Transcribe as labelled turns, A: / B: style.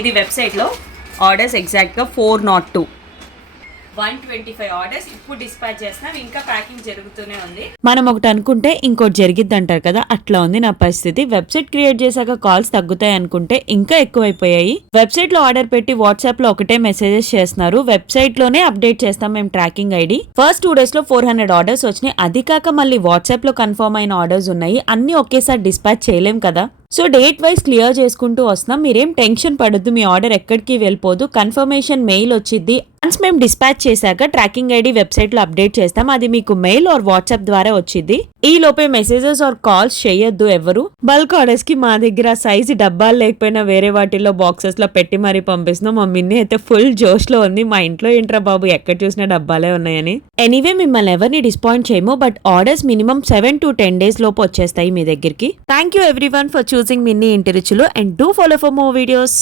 A: ఇది వెబ్సైట్లో ఆర్డర్స్ ఎగ్జాక్ట్గా four nought two. One twenty five orders ఇప్పుడు డిస్పాచ్ చేస్తున్నాం. ఇంకా ప్యాకింగ్ జరుగుతూనే ఉంది.
B: మనం ఒకటి అనుకుంటే ఇంకోటి జరిగిద్ది అంటారు కదా అట్లా ఉంది నా పరిస్థితి. వెబ్సైట్ క్రియేట్ చేశాక కాల్స్ తగ్గుతాయి అనుకుంటే ఇంకా ఎక్కువైపోయాయి. వెబ్సైట్లో ఆర్డర్ పెట్టి వాట్సాప్లో ఒకటే మెసేజెస్ చేస్తున్నారు. వెబ్సైట్లోనే అప్డేట్ చేస్తాం మేము ట్రాకింగ్ ఐడి. ఫస్ట్ టూ డేస్లో ఫోర్ హండ్రెడ్ ఆర్డర్స్ వచ్చినాయి. అది కాక మళ్ళీ వాట్సాప్లో కన్ఫర్మ్ అయిన ఆర్డర్స్ ఉన్నాయి. అన్ని ఒకేసారి డిస్పాచ్ చేయలేం కదా. సో డేట్ వైజ్ క్లియర్ చేసుకుంటూ వస్తున్నాం. మీరేం టెన్షన్ పడద్దు మీ ఆర్డర్ ఎక్కడికి వెళ్ళిపోదు. కన్ఫర్మేషన్ మెయిల్ వచ్చింది వన్స్ మేము డిస్పాచ్ చేశాక ట్రాకింగ్ ఐడి వెబ్సైట్లో అప్డేట్ చేస్తాం. అది మీకు మెయిల్ ఆర్ వాట్సాప్ ద్వారా వచ్చింది ఈ లోపే మెసేజెస్ ఆర్ కాల్స్ చేయొద్దు ఎవరు. బల్క్ ఆర్డర్స్కి మా దగ్గర సైజు డబ్బాలు లేకపోయినా వేరే వాటిల్లో బాక్సెస్లో పెట్టి మరీ పంపిస్తున్నాం. మా మిన్ని అయితే ఫుల్ జోష్లో ఉంది. మా ఇంట్లో ఏంట్రా బాబు ఎక్కడ చూసినా డబ్బాలే ఉన్నాయని. ఎనీవే మిమ్మల్ని ఎవరిని డిస్పాయింట్ చేయము. But orders minimum seven to ten days లోపు వచ్చేస్తాయి మీ దగ్గరికి. Thank you everyone for choosing Minni ఇంటి రుచులు and do follow for more videos